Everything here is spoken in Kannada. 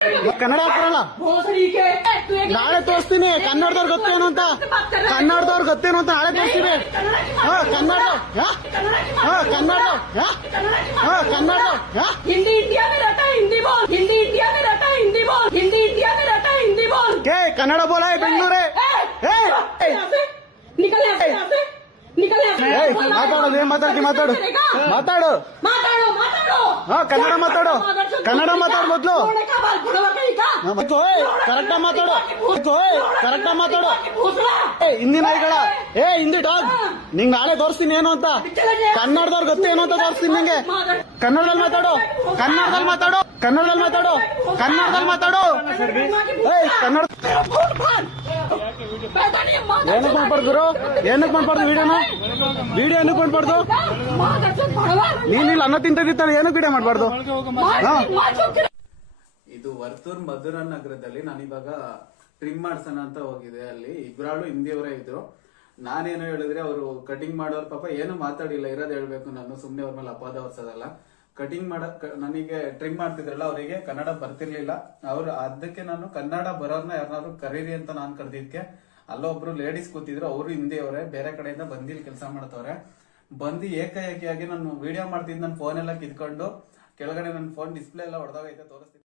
ಕನ್ನಡ ಹಾಕ್ರಲ್ಲ ನಾಳೆ ತೋರಿಸ್ತೀನಿ. ಕನ್ನಡದವ್ರು ಗೊತ್ತೇನು ಅಂತ, ಕನ್ನಡದವ್ರು ಗೊತ್ತೇನು ಅಂತ ನಾಳೆ ತೋರಿಸ್ತೀವಿ. ಕನ್ನಡ कन्नड़ कन्नड़ हिंदी इंडिया में रहता है, हिंदी बोल। हिंदी इंडिया में रहता है, हिंदी बोल। हिंदी इंडिया में रहता है, हिंदी बोल। के कन्नड़ बोला है बेंगलुरु निकल यहाँ से, निकल यहाँ से। ಮಾತಾಡೋದು ಏನ್ ಮಾತಾಡ್ತಿ? ಮಾತಾಡು ಮಾತಾಡು ಮಾತಾಡೋ ಮಾತಾಡೋ ಕನ್ನಡ ಮಾತಾಡು, ಕನ್ನಡ ಮಾತಾಡು ಮೊದ್ಲು. ಕರೆಕ್ಟ್ ಮಾತಾಡು, ಕರೆಕ್ಟ್ ಮಾತಾಡು. ಹಿಂದಿ ನಾಯಿಗಳ ಹಿಂದಿ ಡಾಗ್ ನಿಂಗ್ ನಾಳೆ ತೋರಿಸ್ತೀನಿ ಏನು ಅಂತ. ಕನ್ನಡದವ್ರು ಗೊತ್ತು ಏನು ಅಂತ ತೋರಿಸ್ತೀನಿ ನಿಂಗೆ. ಕನ್ನಡದಲ್ಲಿ ಮಾತಾಡು, ಕನ್ನಡದಲ್ಲಿ ಮಾತಾಡು, ಕನ್ನಡದಲ್ಲಿ ಮಾತಾಡು, ಕನ್ನಡದಲ್ಲಿ ಮಾತಾಡು. ಕನ್ನಡ ಏನಕ್ಕೆ ಮಾಡ್ಬಾರ್ದು? ಏನಕ್ಕೆ ಮಾಡ್ಬಾರ್ದು? ವಿಡಿಯೋ ಏನಕ್ಕೆ ಮಾಡ್ಬಾರ್ದು? ನೀನಿಲ್ಲ ಅನ್ನ ತಿಂತಿದ್ದಾನೆ, ಏನಕ್ಕೆ ವಿಡಿಯೋ ಮಾಡ್ಬಾರ್ದು? ಇದು ವರ್ತೂರ್ ಮಧುರ ನಗರದಲ್ಲಿ ನಾನಿವಾಗ ಟ್ರಿಮ್ ಮಾಡ್ಸೋಣ ಅಂತ ಹೋಗಿದೆ. ಅಲ್ಲಿ ಇಬ್ರಾಳು ಹಿಂದಿಯವರೇ ಇದ್ರು. ನಾನೇನು ಹೇಳಿದ್ರೆ ಅವರು ಕಟಿಂಗ್ ಮಾಡೋರು ಪಾಪ ಏನು ಮಾತಾಡಿಲ್ಲ. ಇರೋದು ಹೇಳ್ಬೇಕು, ನಾನು ಸುಮ್ನೆ ಅವ್ರ ಮೇಲೆ ಅಪವಾದ ಹೊರ್ಸೋದಲ್ಲ. ಕಟಿಂಗ್ ನನಗೆ ಟ್ರಿಮ್ ಮಾಡ್ತಿದ್ರಲ್ಲ, ಅವರಿಗೆ ಕನ್ನಡ ಬರ್ತಿರ್ಲಿಲ್ಲ. ಅವ್ರು ಅದಕ್ಕೆ ನಾನು ಕನ್ನಡ ಬರೋರ್ನ ಯಾರನ್ನಾರು ಕರೀರಿ ಅಂತ ನಾನು ಕರೆದಿದ್ಕೆ ಅಲ್ಲೊಬ್ರು ಲೇಡೀಸ್ ಕೂತಿದ್ರು. ಅವರು ಹಿಂದಿಯವರೇ, ಬೇರೆ ಕಡೆಯಿಂದ ಬಂದಿಲ್ಲಿ ಕೆಲಸ ಮಾಡ್ತವ್ರೆ. ಬಂದು ಏಕಾಏಕಿಯಾಗಿ ನಾನು ವಿಡಿಯೋ ಮಾಡ್ತಿದ್ ನನ್ನ ಫೋನ್ ಎಲ್ಲ ಕಿತ್ಕೊಂಡು ಕೆಳಗಡೆ ನನ್ನ ಫೋನ್ ಡಿಸ್ಪ್ಲೇ ಎಲ್ಲ ಹೊಡೆದೋಗೈತೆ, ತೋರಿಸ್ತೀನಿ.